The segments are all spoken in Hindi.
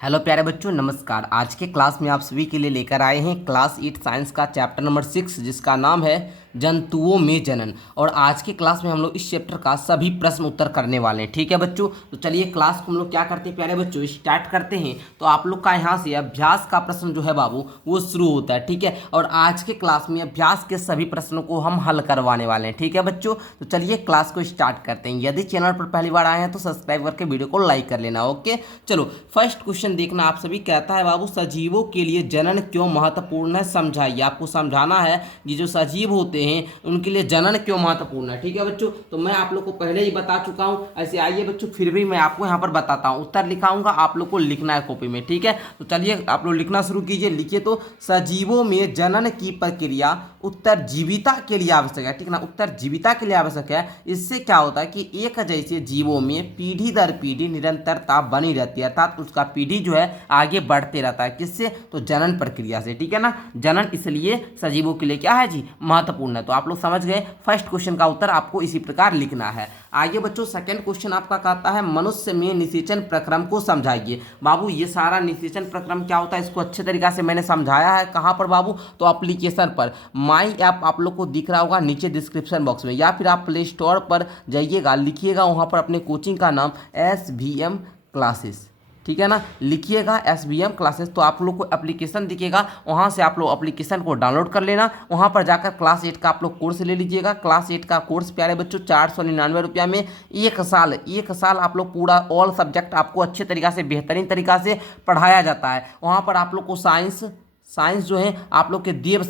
हेलो प्यारे बच्चों, नमस्कार। आज के क्लास में आप सभी के लिए लेकर आए हैं क्लास 8 साइंस का चैप्टर नंबर 6, जिसका नाम है जंतुओं में जनन। और आज के क्लास में हम लोग इस चैप्टर का सभी प्रश्न उत्तर करने वाले हैं। ठीक है बच्चों, तो चलिए क्लास को हम लोग क्या करते हैं प्यारे बच्चों, स्टार्ट करते हैं। तो आप लोग का यहाँ से अभ्यास का प्रश्न जो है बाबू वो शुरू होता है। ठीक है, और आज के क्लास में अभ्यास के सभी प्रश्नों को हम हल करवाने वाले हैं। ठीक है बच्चों, तो चलिए क्लास को स्टार्ट करते हैं। यदि चैनल पर पहली बार आए हैं तो सब्सक्राइब करके वीडियो को लाइक कर लेना। ओके, चलो फर्स्ट क्वेश्चन देखना आप सभी। कहता है बाबू, सजीवों के लिए जनन क्यों महत्वपूर्ण है, समझाइए। आपको समझाना है ये जो सजीव होते हैं उनके लिए जनन क्यों महत्वपूर्ण है। ठीक है बच्चों, तो मैं आप लोग को पहले ही बता चुका हूं। ऐसे आइए बच्चों, फिर भी मैं आपको यहाँ पर बताता हूँ। उत्तर लिखाऊंगा, आप लोग को लिखना है कॉपी में। ठीक है, तो चलिए आप लोग लिखना शुरू कीजिए। लिखिए तो, सजीवों में जनन की प्रक्रिया उत्तरजीविता के लिए आवश्यक है। ठीक है ना, उत्तरजीविता के लिए आवश्यक है। इससे क्या होता है कि एक जैसे जीवों में पीढ़ी दर पीढ़ी निरंतरता बनी रहती है, अर्थात उसका पीढ़ी जो है आगे बढ़ते रहता है। किससे? तो जनन प्रक्रिया से। ठीक है ना, जनन इसलिए सजीवों के लिए क्या है जी, महत्वपूर्ण है। तो आप लोग समझ गए, फर्स्ट क्वेश्चन का उत्तर आपको इसी प्रकार लिखना है। आगे बच्चों सेकंड क्वेश्चन आपका कहता है, मनुष्य में निषेचन प्रक्रम को समझाइए। बाबू ये सारा निषेचन प्रक्रम क्या होता है इसको अच्छे तरीका से मैंने समझाया है। कहाँ पर बाबू? तो एप्लीकेशन पर। माई ऐप आप लोग को दिख रहा होगा नीचे डिस्क्रिप्शन बॉक्स में, या फिर आप प्ले स्टोर पर जाइएगा, लिखिएगा वहाँ पर अपने कोचिंग का नाम SVM क्लासेस। ठीक है ना, लिखिएगा SVM क्लासेस, तो आप लोग को एप्लीकेशन दिखेगा। वहाँ से आप लोग एप्लीकेशन को डाउनलोड कर लेना। वहाँ पर जाकर क्लास 8 का आप लोग कोर्स ले लीजिएगा। क्लास 8 का कोर्स प्यारे बच्चों 499 रुपया में एक साल आप लोग पूरा ऑल सब्जेक्ट आपको अच्छे तरीका से, बेहतरीन तरीका से पढ़ाया जाता है। वहाँ पर आप लोग को साइंस जो है आप लोग के देव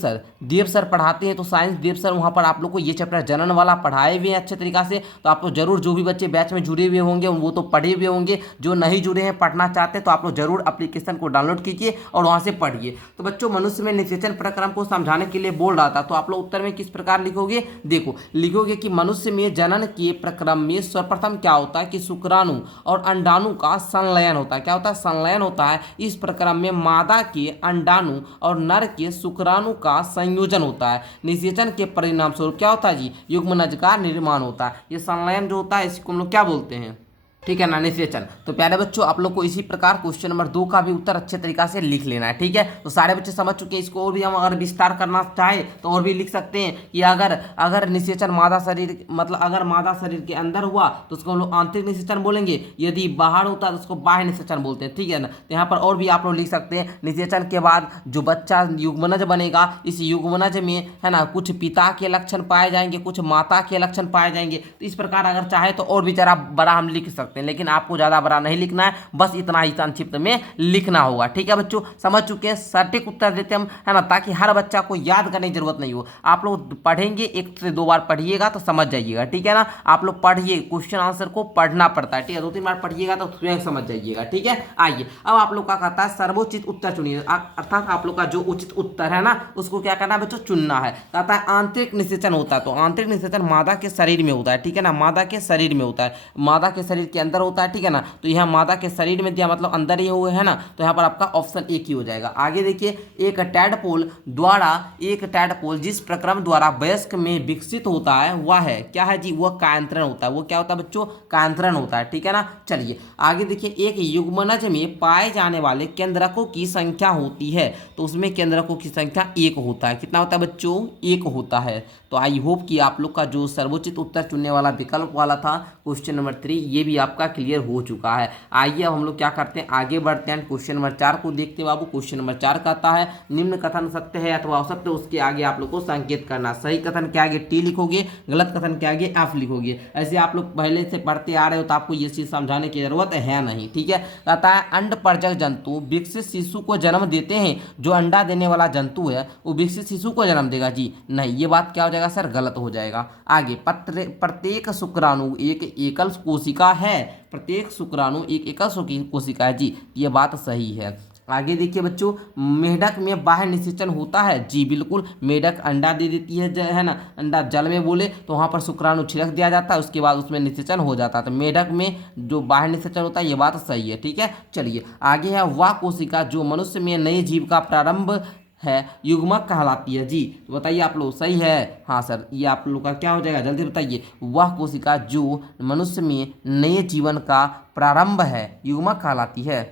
सर पढ़ाते हैं। तो साइंस देव सर वहाँ पर आप लोग को ये चैप्टर जनन वाला पढ़ाए हुए हैं अच्छे तरीका से। तो आप लोग जरूर, जो भी बच्चे बैच में जुड़े हुए होंगे वो तो पढ़े हुए होंगे, जो नहीं जुड़े हैं पढ़ना चाहते हैं तो आप लोग जरूर एप्लीकेशन को डाउनलोड कीजिए और वहाँ से पढ़िए। तो बच्चों मनुष्य में निषेचन प्रक्रम को समझाने के लिए बोल रहा था, तो आप लोग उत्तर में किस प्रकार लिखोगे? देखो, लिखोगे कि मनुष्य में जनन के प्रक्रम में सर्वप्रथम क्या होता है कि शुक्राणु और अंडाणु का संलयन होता है। क्या होता है? संलयन होता है। इस प्रक्रम में मादा के अंडाणु और नर के शुक्राणु का संयोजन होता है। निषेचन के परिणाम स्वरूप क्या होता है जी, युग्मनज का निर्माण होता है। ये संलयन जो होता है इसको हम लोग क्या बोलते हैं? ठीक है ना, निषेचन। तो प्यारे बच्चों आप लोग को इसी प्रकार क्वेश्चन नंबर 2 का भी उत्तर अच्छे तरीका से लिख लेना है। ठीक है, तो सारे बच्चे समझ चुके हैं। इसको और भी हम अगर विस्तार करना चाहे तो और भी लिख सकते हैं कि अगर निषेचन मादा शरीर, मतलब अगर मादा शरीर के अंदर हुआ तो उसको हम लोग आंतरिक निषेचन बोलेंगे, यदि बाहर होता है तो उसको बाह्य निषेचन बोलते हैं। ठीक है ना, तो यहाँ पर और भी आप लोग लिख सकते हैं, निषेचन के बाद जो बच्चा युग्मनज बनेगा, इस युग्मनज में है ना कुछ पिता के लक्षण पाए जाएंगे, कुछ माता के लक्षण पाए जाएंगे। तो इस प्रकार अगर चाहे तो और भी जरा बड़ा हम लिख सकते हैं, लेकिन आपको ज्यादा बड़ा नहीं लिखना है, बस इतना ही संक्षिप्त में लिखना होगा। ठीक है बच्चों, समझ चुके हैं। सटीक उत्तर देते हम, है ना, ताकि हर बच्चा को याद करने की जरूरत नहीं हो। आप लोग पढ़ेंगे, 1 से 2 बार पढ़िएगा तो समझ जाइएगा। ठीक है ना, आप लोग पढ़िए, क्वेश्चन आंसर को पढ़ना पड़ता है। ठीक है, 2-3 बार पढ़िएगा तो स्वयं समझ जाइएगा। ठीक है, आइए अब आप लोग का कहता है सर्वोचित उत्तर चुनिए, अर्थात आप लोग का जो उचित उत्तर है ना उसको क्या करना है बच्चों, चुनना है। कहता है आंतरिक निषेचन होता है, तो आंतरिक निषेचन मादा के शरीर में होता है। ठीक है ना, मादा के शरीर में होता है, मादा के शरीर के अंदर होता है। ठीक है ना, तो यहाँ मादा के शरीर में दिया, मतलब अंदर ही हुए है ना, तो यहाँ पर आपका ऑप्शन एक ही हो जाएगा। आगे देखिए, एक टैडपोल जिस प्रक्रम द्वारा वयस्क में विकसित होता है वह है क्या है जी, वह कायांतरण होता है। वो क्या होता है बच्चों? कायांतरण होता है। ठीक है ना, चलिए आगे देखिए, एक युग्मनज में पाए जाने वाले केंद्रकों की संख्या होती है, तो उसमें केंद्रकों की संख्या 1 होता है। कितना होता है बच्चों? 1 होता है। तो आई होप कि आप लोग का जो सर्वोचित उत्तर चुनने वाला विकल्प वाला था क्वेश्चन नंबर 3, ये भी आपका क्लियर हो चुका है। आइए अब हम लोग क्या करते हैं, आगे बढ़ते हैं, क्वेश्चन नंबर 4 को देखते हैं बाबू। क्वेश्चन नंबर 4 कहता है, निम्न कथन सत्य है अथवा असत्य, उसके आगे आप लोग को संकेत करना। सही कथन के आगे T लिखोगे, गलत कथन के आगे F लिखोगे। ऐसे आप लोग पहले से पढ़ते आ रहे हो तो आपको ये चीज समझाने की जरूरत है नहीं। ठीक है, कहता है अंडपरजक जंतु विकसित शिशु को जन्म देते हैं। जो अंडा देने वाला जंतु है वो विकसित शिशु को जन्म देगा जी? नहीं, ये बात क्या हो जाएगा सर, गलत हो जाएगा। आगे, प्रत्येक शुक्राणु एक एकल कोशिका है। प्रत्येक शुक्राणु एक एकल कोशिका है जी, ये बात सही है। आगे देखिए बच्चों, मेढक में बाह्य निषेचन होता है जी? बिल्कुल, मेढक अंडा दे देती है ना, अंडा जल में बोले तो वहाँ पर शुक्राणु छिड़क दिया जाता है, उसके बाद उसमें निषेचन हो जाता है। तो मेढक में जो बाह्य निषेचन होता है ये बात सही है। ठीक है, चलिए आगे है, वह कोशिका जो मनुष्य में नए जीव का प्रारंभ है युग्मक कहलाती है जी? तो बताइए आप लोग, सही है? हाँ सर, ये आप लोग का क्या हो जाएगा, जल्दी बताइए। वह कोशिका जो मनुष्य में नए जीवन का प्रारंभ है युग्मक कहलाती है।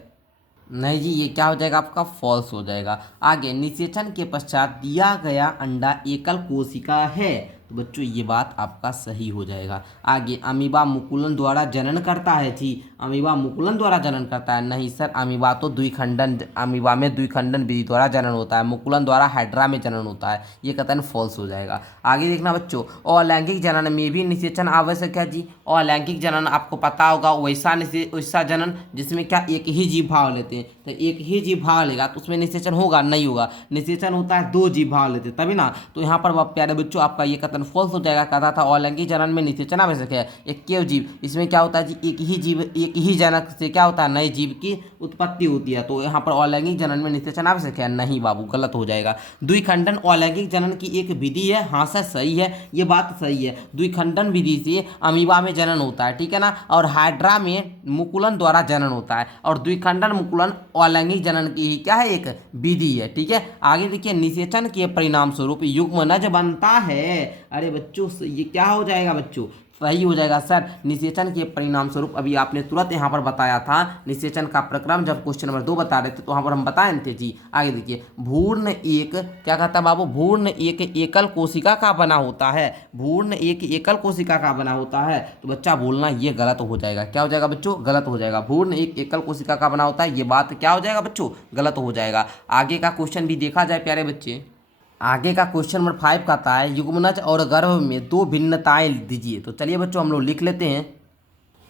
नहीं जी, ये क्या हो जाएगा आपका फॉल्स हो जाएगा। आगे, निषेचन के पश्चात दिया गया अंडा एकल कोशिका है, तो बच्चों ये बात आपका सही हो जाएगा। आगे, अमीबा मुकुलन द्वारा जनन करता है जी, अमीबा मुकुलन द्वारा जनन करता है, नहीं सर, अमीबा तो द्विखंडन, अमीबा में द्विखंडन विधि द्वारा जनन होता है, मुकुलन द्वारा हाइड्रा में जनन होता है, ये कथन फॉल्स हो जाएगा। आगे देखना बच्चों, अलैंगिक जनन में भी निषेचन आवश्यक है जी। अलैंगिक जनन आपको पता होगा, वैसा जनन जिसमें क्या एक ही जीव भाग लेते हैं, तो एक ही जीव भाग लेगा तो उसमें निषेचन होगा नहीं होगा, निषेचन होता है दो जीव भाग लेते तभी ना, तो यहाँ पर प्यारे बच्चों आपका ये कथन फॉल्स हो जाएगा। कहा था अलैंगिक जनन में निषेचन आवश्यक है, एक केव जीव, इसमें क्या होता है जी, एक ही जीव, एक ही जनक से क्या होता है, नए जीव की उत्पत्ति होती है, तो यहाँ पर अलैंगिक जनन में निषेचन आवश्यक है, नहीं बाबू गलत हो जाएगा। द्विखंडन अलैंगिक जनन की एक विधि है, हाँ सर सही है, ये बात सही है, द्विखंडन विधि से अमीबा में जनन होता है, ठीक है ना, और हाइड्रा में मुकुलन द्वारा जनन होता है, और द्विखंडन मुकुलन अलैंगिक जनन की ही क्या है, एक विधि है, ठीक है। आगे देखिए, निषेचन के परिणाम स्वरूप युग्मनज बनता है, अरे बच्चों ये क्या हो जाएगा बच्चों, सही हो जाएगा सर, निषेचन के परिणाम स्वरूप, अभी आपने तुरंत यहाँ पर बताया था निषेचन का प्रक्रम, जब क्वेश्चन नंबर 2 बता रहे थे तो वहाँ पर हम बताए थे जी। आगे देखिए, भ्रूण एक क्या कहता है बाबू, भ्रूण एक एकल कोशिका का बना होता है, भ्रूण एक एकल कोशिका का बना होता है, तो बच्चा बोलना ये गलत हो जाएगा, क्या हो जाएगा बच्चों, गलत हो जाएगा, भ्रूण एक एकल कोशिका का बना होता है, ये बात क्या हो जाएगा बच्चों, गलत हो जाएगा। आगे का क्वेश्चन भी देखा जाए प्यारे बच्चे, आगे का क्वेश्चन नंबर 5 कहता है युग्मनज और गर्भ में दो भिन्नताएं दीजिए, तो चलिए बच्चों हम लोग लिख लेते हैं।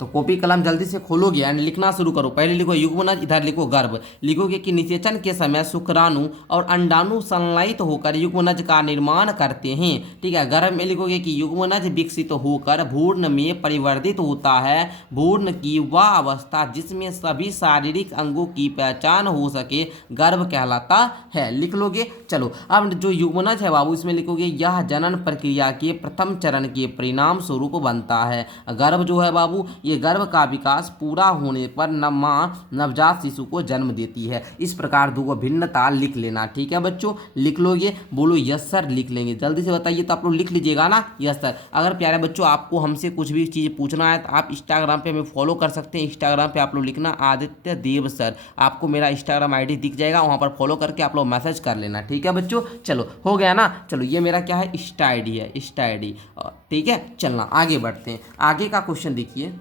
तो कॉपी कलम जल्दी से खोलोगे एंड लिखना शुरू करो। पहले लिखो युग्मनज, इधर लिखो गर्भ। लिखोगे कि निषेचन के समय शुक्राणु और अंडाणु संलयित होकर युग्मनज का निर्माण करते हैं, ठीक है। गर्भ में लिखोगे कि युग्मनज विकसित होकर भ्रूण में परिवर्तित होता है, भ्रूण की वह अवस्था जिसमें सभी शारीरिक अंगों की पहचान हो सके गर्भ कहलाता है, लिख लोगे। चलो अब जो युग्मनज है बाबू, इसमें लिखोगे यह जनन प्रक्रिया के प्रथम चरण के परिणाम स्वरूप बनता है। गर्भ जो है बाबू, ये गर्भ का विकास पूरा होने पर माँ नवजात शिशु को जन्म देती है। इस प्रकार दो भिन्नता लिख लेना, ठीक है बच्चों, लिख लोगे, बोलो यस सर, लिख लेंगे, जल्दी से बताइए, तो आप लोग लिख लीजिएगा ना, यस सर। अगर प्यारे बच्चों आपको हमसे कुछ भी चीज़ पूछना है तो आप इंस्टाग्राम पे हमें फॉलो कर सकते हैं। इंस्टाग्राम पे आप लोग लिखना आदित्य देव सर, आपको मेरा इंस्टाग्राम आईडी दिख जाएगा, वहाँ पर फॉलो करके आप लोग मैसेज कर लेना, ठीक है बच्चों। चलो हो गया ना, चलो ये मेरा क्या है, इंस्टा आईडी है, इंस्टा आईडी, ठीक है। चलना आगे बढ़ते हैं, आगे का क्वेश्चन देखिए।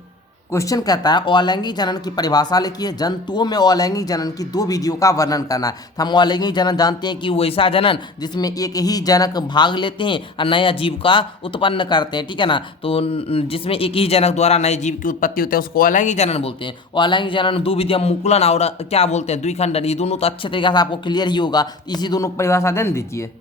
क्वेश्चन कहता है अलैंगिक जनन की परिभाषा लिखिए। जंतुओं में अलैंगिक जनन की दो विधियों का वर्णन करना है। तो हम अलैंगिक जनन जानते हैं कि वैसा जनन जिसमें एक ही जनक भाग लेते हैं और नया जीव का उत्पन्न करते हैं, ठीक है ना। तो जिसमें एक ही जनक द्वारा नए जीव की उत्पत्ति होती है उसको अलैंगिक जनन बोलते हैं। अलैंगिक जनन दो विधियां मुकुलन और क्या बोलते हैं, द्विखंडन, ये दोनों तो अच्छे तरीके से आपको क्लियर ही होगा, इसी दोनों को परिभाषा दे दीजिए।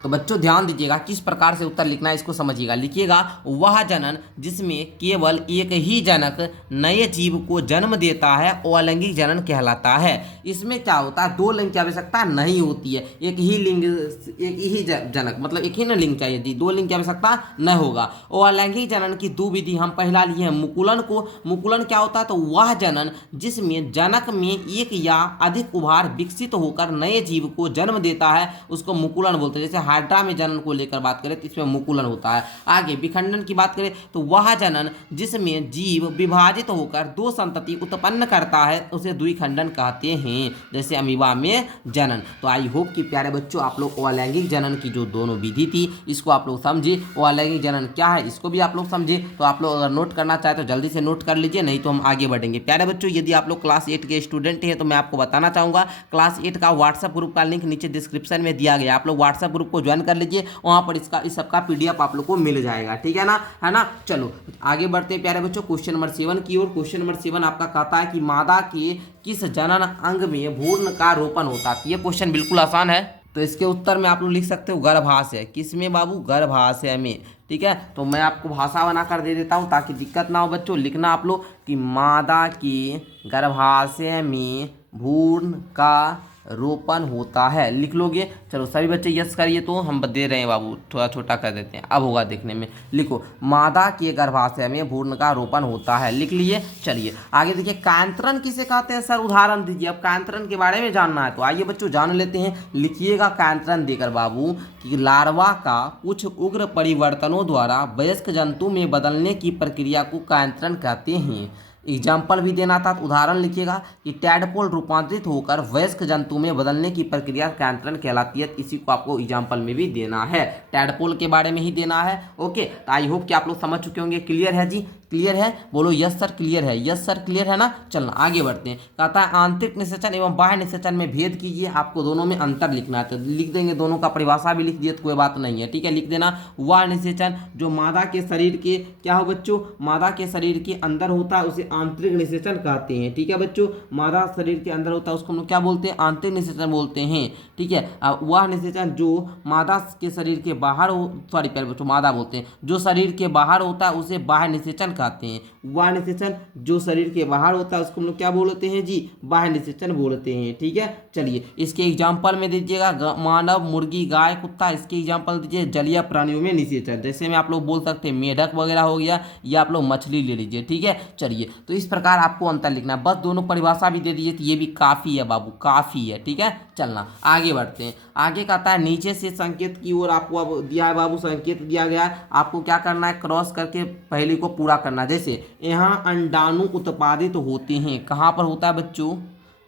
तो बच्चों ध्यान दीजिएगा, किस प्रकार से उत्तर लिखना है इसको समझिएगा। लिखिएगा वह जनन जिसमें केवल एक ही जनक नए जीव को जन्म देता है अलैंगिक जनन कहलाता है। इसमें क्या होता है, दो लिंग की आवश्यकता नहीं होती है, एक ही लिंग, एक ही जनक, मतलब एक ही ना लिंग चाहिए जी, दो लिंग की आवश्यकता न होगा। अलैंगिक जनन की दो विधि हम पहला लिए हैं मुकुलन को। मुकुलन क्या होता है, तो वह जनन जिसमें जनक में एक या अधिक उभार विकसित होकर नए जीव को जन्म देता है उसको मुकुलन बोलते हैं। जैसे हाइड्रा में जनन को लेकर बात करें तो इसमें मुकुलन होता है। आगे विखंडन की बात करें तो वह जनन जिसमें जीव विभाजित होकर दो संतति उत्पन्न करता है उसे द्विखंडन कहते हैं, जैसे अमीबा में जनन। तो आई होप कि प्यारे बच्चों आप लोग अलैंगिक जनन की जो दोनों विधि थी इसको आप लोग समझे, अलैंगिक जनन क्या है इसको भी आप लोग समझे। तो आप लोग अगर नोट करना चाहे तो जल्दी से नोट कर लीजिए, नहीं तो हम आगे बढ़ेंगे। प्यारे बच्चों यदि आप लोग क्लास 8 के स्टूडेंट हैं तो मैं आपको बताना चाहूँगा क्लास 8 का व्हाट्सएप ग्रुप का लिंक नीचे डिस्क्रिप्शन में दिया गया, आप लोग व्हाट्सएप ग्रुप को ज्वाइन कर लीजिए, वहाँ पर इस सबका PDF आप लोग को मिल जाएगा, ठीक है ना, है ना। चलो आगे बढ़ते हैं प्यारे बच्चों क्वेश्चन नंबर 7 की ओर। क्वेश्चन नंबर 7 आपका कहता है कि मादा के किस जनन अंग में भ्रूण का रोपण होता है। ये क्वेश्चन बिल्कुल आसान है, तो इसके उत्तर में आप लोग लिख सकते हो गर्भाशय। किसमें बाबू, गर्भाशय में, ठीक है। तो मैं आपको भाषा बनाकर दे देता हूँ ताकि दिक्कत ना हो बच्चों। लिखना आप लोग कि मादा के गर्भाशय में भ्रूण का रोपण होता है, लिख लोगे। चलो सभी बच्चे यस करिए, तो हम दे रहे हैं बाबू, थोड़ा छोटा कर देते हैं, अब होगा देखने में। लिखो मादा के गर्भाशय में भ्रूण का रोपण होता है, लिख लिए। चलिए आगे देखिए, कांतरण किसे कहते हैं सर, उदाहरण दीजिए। अब कांतरण के बारे में जानना है तो आइए बच्चों जान लेते हैं। लिखिएगा कांतरण देकर बाबू कि लार्वा का कुछ उग्र परिवर्तनों द्वारा वयस्क जंतु में बदलने की प्रक्रिया को कांतरण कहते हैं। एग्जाम्पल भी देना था, तो उदाहरण लिखिएगा कि टैडपोल रूपांतरित होकर वयस्क जंतु में बदलने की प्रक्रिया कैंत्रन कहलाती है। इसी को आपको एग्जाम्पल में भी देना है, टैडपोल के बारे में ही देना है। ओके, तो आई होप कि आप लोग समझ चुके होंगे। क्लियर है जी, क्लियर है, बोलो यस सर क्लियर है, यस सर क्लियर है ना। चलना आगे बढ़ते हैं। कहता है आंतरिक निषेचन एवं बाह्य निषेचन में भेद कीजिए। आपको दोनों में अंतर लिखना है, तो लिख देंगे, दोनों का परिभाषा भी लिख दिए तो कोई बात नहीं है, ठीक है। लिख देना वह निषेचन जो मादा के शरीर के क्या हो बच्चों, मादा के शरीर के अंदर होता है उसे आंतरिक निषेचन कहते हैं, ठीक है बच्चों। मादा शरीर के अंदर होता है उसको हम लोग क्या बोलते हैं, आंतरिक निषेचन बोलते हैं, ठीक है। वह निषेचन जो मादा के शरीर के बाहर हो, सॉरी पहले बच्चों मादा बोलते हैं, जो शरीर के बाहर होता है उसे बाह्य निषेचन कहते हैं। वह निषेचन जो शरीर के बाहर होता है उसको हम लोग क्या बोलते हैं जी, बाह्य निषेचन बोलते हैं, ठीक है। चलिए इसके एग्जाम्पल में दीजिएगा, मानव, मुर्गी, गाय, कुत्ता, इसके एग्जाम्पल दीजिए। जलीय प्राणियों में निषेचन जैसे में आप लोग बोल सकते हैं मेढक वगैरह हो गया, या आप लोग मछली ले लीजिए, ठीक है। चलिए तो इस प्रकार आपको अंतर लिखना है, बस दोनों परिभाषा भी दे दीजिए तो ये भी काफ़ी है बाबू, काफ़ी है, ठीक है। चलना आगे बढ़ते हैं। आगे कहता है नीचे से संकेत की ओर आपको अब दिया है बाबू, संकेत दिया गया है, आपको क्या करना है, क्रॉस करके पहले को पूरा करना है। जैसे यहाँ अंडाणु उत्पादित होते हैं, कहाँ पर होता है बच्चों,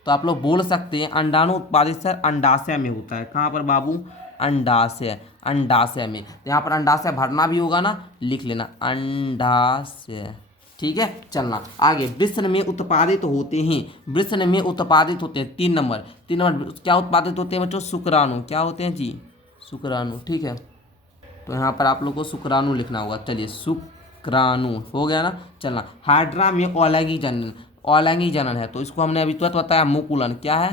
तो आप लोग बोल सकते हैं अंडाणु उत्पादित सर अंडाशय में होता है। कहाँ पर बाबू, अंडाशय, अंडाशय में। तो यहाँ पर अंडाशय भरना भी होगा ना, लिख लेना अंडाशय, ठीक है। चलना आगे, वृषण में उत्पादित होते हैं, वृषण में उत्पादित होते हैं, 3 नंबर क्या उत्पादित होते हैं बच्चों, शुक्राणु, क्या होते हैं जी, शुक्राणु, ठीक है। तो यहाँ पर आप लोग को शुक्राणु लिखना होगा। चलिए शुक्राणु हो गया ना। चलना हाइड्रा में अलैंगिक जनन, अलैंगिक जनन है तो इसको हमने अभी तुरंत बताया मुकुलन, क्या है,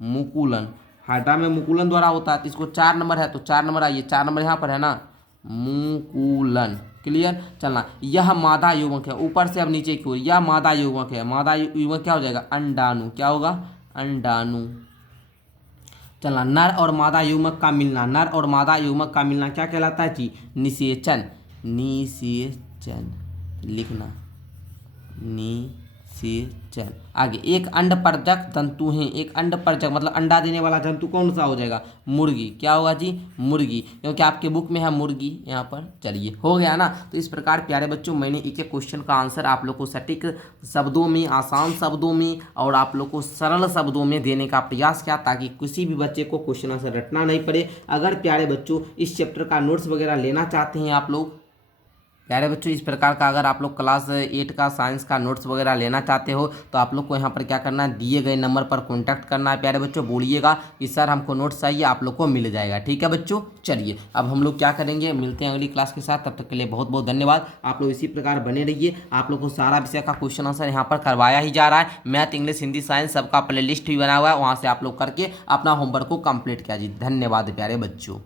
मुकुलन। हाइड्रा में मुकुलन द्वारा होता है, तो इसको 4 नंबर है तो 4 नंबर आइए, 4 नंबर यहाँ पर है ना, मुकुलन। क्लियर। चलना यह मादा युग्मक है, ऊपर से अब नीचे की ओर, यह मादा युग्मक है, मादा युग्मक क्या हो जाएगा, अंडाणु, क्या होगा, अंडाणु। चलना नर और मादा युग्मक का मिलना, नर और मादा युग्मक का मिलना क्या कहलाता है जी, निषेचन, निषेचन लिखना, निषेचन। आगे एक अंडपरजक जंतु हैं, एक अंडपरजक मतलब अंडा देने वाला जंतु कौन सा हो जाएगा, मुर्गी, क्या होगा जी, मुर्गी, क्योंकि आपके बुक में है मुर्गी यहाँ पर। चलिए हो गया ना। तो इस प्रकार प्यारे बच्चों मैंने एक एक क्वेश्चन का आंसर आप लोग को सटीक शब्दों में, आसान शब्दों में और आप लोग को सरल शब्दों में देने का प्रयास किया, ताकि किसी भी बच्चे को क्वेश्चन आंसर रटना नहीं पड़े। अगर प्यारे बच्चों इस चैप्टर का नोट्स वगैरह लेना चाहते हैं आप लोग, प्यारे बच्चों इस प्रकार का अगर आप लोग क्लास 8 का साइंस का नोट्स वगैरह लेना चाहते हो तो आप लोग को यहाँ पर क्या करना है, दिए गए नंबर पर कॉन्टैक्ट करना है। प्यारे बच्चों बोलिएगा कि सर हमको नोट्स चाहिए, आप लोग को मिल जाएगा, ठीक है बच्चों। चलिए अब हम लोग क्या करेंगे, मिलते हैं अगली क्लास के साथ, तब तक के लिए बहुत बहुत धन्यवाद। आप लोग इसी प्रकार बने रहिए, आप लोग को सारा विषय का क्वेश्चन आंसर यहाँ पर करवाया ही जा रहा है। मैथ, इंग्लिश, हिंदी, साइंस सबका प्ले लिस्ट भी बना हुआ है, वहाँ से आप लोग करके अपना होमवर्क को कंप्लीट किया जी। धन्यवाद प्यारे बच्चों।